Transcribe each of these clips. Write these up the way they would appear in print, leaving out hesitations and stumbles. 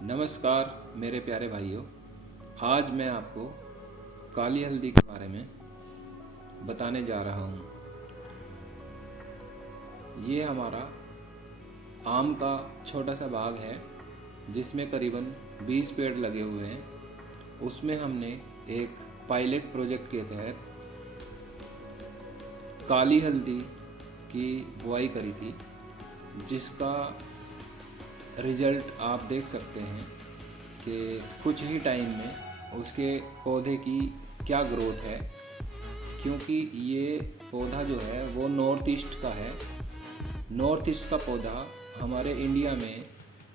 नमस्कार मेरे प्यारे भाइयों। आज मैं आपको काली हल्दी के बारे में बताने जा रहा हूँ। ये हमारा आम का छोटा सा बाग है जिसमें करीबन 20 पेड़ लगे हुए हैं। उसमें हमने एक पायलट प्रोजेक्ट के तहत काली हल्दी की बुआई करी थी, जिसका रिजल्ट आप देख सकते हैं कि कुछ ही टाइम में उसके पौधे की क्या ग्रोथ है। क्योंकि ये पौधा जो है वो नॉर्थ ईस्ट का है। नॉर्थ ईस्ट का पौधा हमारे इंडिया में,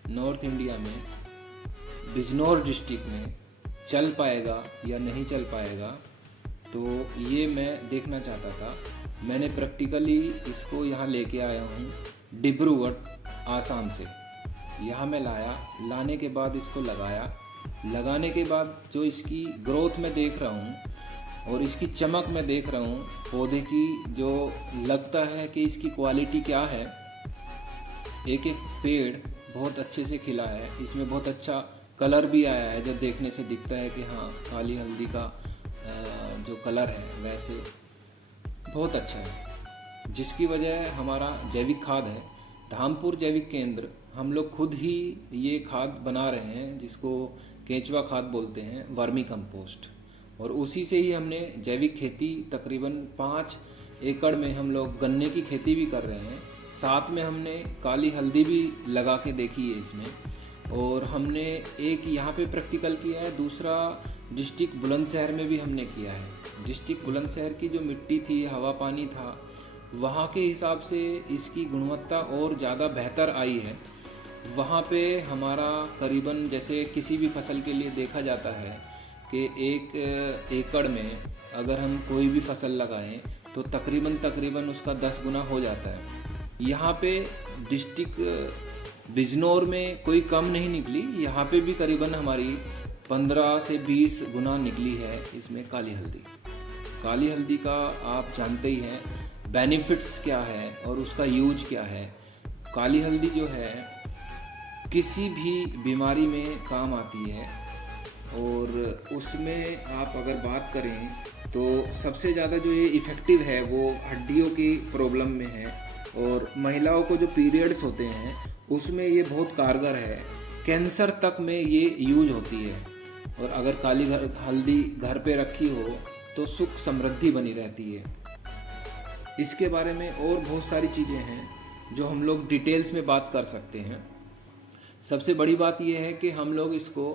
नॉर्थ इंडिया में बिजनौर डिस्ट्रिक्ट में चल पाएगा या नहीं चल पाएगा, तो ये मैं देखना चाहता था। मैंने प्रैक्टिकली इसको यहाँ लेके आया हूँ डिब्रूगढ़ आसाम से। यहाँ मैं लाने के बाद इसको लगाने के बाद जो इसकी ग्रोथ मैं देख रहा हूँ और इसकी चमक मैं देख रहा हूँ पौधे की, जो लगता है कि इसकी क्वालिटी क्या है। एक एक पेड़ बहुत अच्छे से खिला है, इसमें बहुत अच्छा कलर भी आया है, जो देखने से दिखता है कि हाँ काली हल्दी का जो कलर है वैसे बहुत अच्छा है। जिसकी वजह हमारा जैविक खाद है, धामपुर जैविक केंद्र, हम लोग खुद ही ये खाद बना रहे हैं जिसको केंचुआ खाद बोलते हैं, वर्मी कंपोस्ट। और उसी से ही हमने जैविक खेती तकरीबन 5 एकड़ में हम लोग गन्ने की खेती भी कर रहे हैं। साथ में हमने काली हल्दी भी लगा के देखी है इसमें। और हमने एक यहाँ पे प्रैक्टिकल किया है, दूसरा डिस्ट्रिक्ट बुलंदशहर में भी हमने किया है। डिस्ट्रिक्ट बुलंदशहर की जो मिट्टी थी, हवा पानी था, वहाँ के हिसाब से इसकी गुणवत्ता और ज़्यादा बेहतर आई है। वहाँ पे हमारा करीबन, जैसे किसी भी फसल के लिए देखा जाता है कि 1 एकड़ में अगर हम कोई भी फसल लगाएं तो तकरीबन उसका 10 गुना हो जाता है। यहाँ पे डिस्ट्रिक्ट बिजनौर में कोई कम नहीं निकली, यहाँ पे भी करीबन हमारी 15 से 20 गुना निकली है इसमें काली हल्दी। काली हल्दी का आप जानते ही हैं बेनिफिट्स क्या है और उसका यूज क्या है। काली हल्दी जो है किसी भी बीमारी में काम आती है। और उसमें आप अगर बात करें तो सबसे ज़्यादा जो ये इफ़ेक्टिव है वो हड्डियों की प्रॉब्लम में है। और महिलाओं को जो पीरियड्स होते हैं उसमें ये बहुत कारगर है। कैंसर तक में ये यूज होती है। और अगर काली हल्दी घर पे रखी हो तो सुख समृद्धि बनी रहती है। इसके बारे में और बहुत सारी चीज़ें हैं जो हम लोग डिटेल्स में बात कर सकते हैं। सबसे बड़ी बात यह है कि हम लोग इसको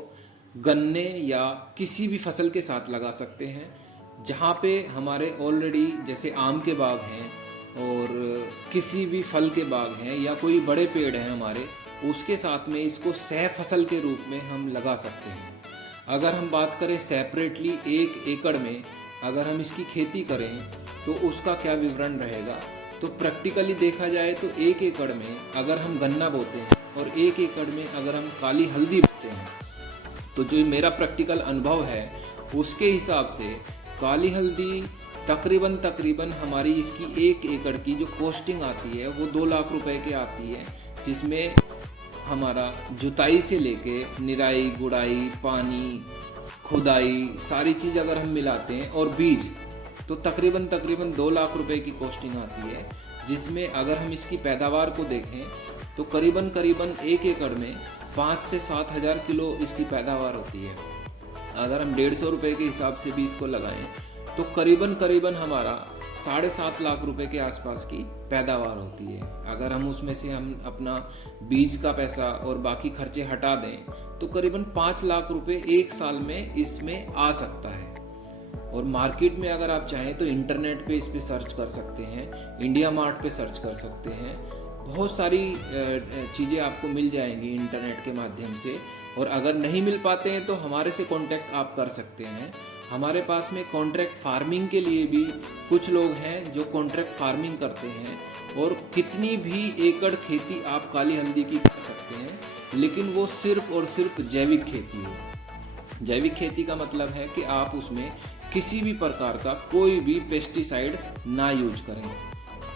गन्ने या किसी भी फसल के साथ लगा सकते हैं जहाँ पे हमारे ऑलरेडी जैसे आम के बाग हैं और किसी भी फल के बाग हैं या कोई बड़े पेड़ हैं हमारे, उसके साथ में इसको सह फसल के रूप में हम लगा सकते हैं। अगर हम बात करें सेपरेटली 1 एकड़ में अगर हम इसकी खेती करें तो उसका क्या विवरण रहेगा, तो प्रैक्टिकली देखा जाए तो 1 एकड़ में अगर हम गन्ना बोते हैं और 1 एकड़ में अगर हम काली हल्दी बोते हैं, तो जो मेरा प्रैक्टिकल अनुभव है उसके हिसाब से काली हल्दी तकरीबन हमारी इसकी 1 एकड़ की जो कॉस्टिंग आती है वो 2 लाख रुपए की आती है। जिसमें हमारा जुताई से लेके निराई, गुड़ाई, पानी, खुदाई, सारी चीज़ अगर हम मिलाते हैं और बीज, तो तकरीबन 2 लाख रुपए की कॉस्टिंग आती है। जिसमें अगर हम इसकी पैदावार को देखें तो करीबन 1 एकड़ में 5 से 7 हज़ार किलो इसकी पैदावार होती है। अगर हम 150 रुपये के हिसाब से भी इसको लगाएं तो करीबन हमारा 7.5 लाख रुपए के आसपास की पैदावार होती है। अगर हम उसमें से हम अपना बीज का पैसा और बाकी खर्चे हटा दें तो करीबन 5 लाख रुपए 1 साल में इसमें आ सकता है। और मार्केट में अगर आप चाहें तो इंटरनेट पे इस पे सर्च कर सकते हैं, इंडिया मार्ट पे सर्च कर सकते हैं, बहुत सारी चीज़ें आपको मिल जाएंगी इंटरनेट के माध्यम से। और अगर नहीं मिल पाते हैं तो हमारे से कांटेक्ट आप कर सकते हैं। हमारे पास में कॉन्ट्रैक्ट फार्मिंग के लिए भी कुछ लोग हैं जो कॉन्ट्रैक्ट फार्मिंग करते हैं। और कितनी भी एकड़ खेती आप काली हल्दी की कर सकते हैं, लेकिन वो सिर्फ और सिर्फ जैविक खेती हो। जैविक खेती का मतलब है कि आप उसमें किसी भी प्रकार का कोई भी पेस्टिसाइड ना यूज करें।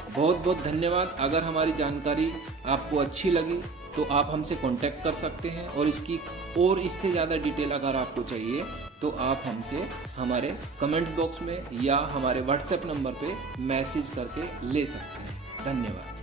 बहुत बहुत धन्यवाद। अगर हमारी जानकारी आपको अच्छी लगी तो आप हमसे कांटेक्ट कर सकते हैं। और इससे ज़्यादा डिटेल अगर आपको चाहिए तो आप हमसे हमारे कमेंट्स बॉक्स में या हमारे व्हाट्सएप नंबर पे मैसेज करके ले सकते हैं। धन्यवाद।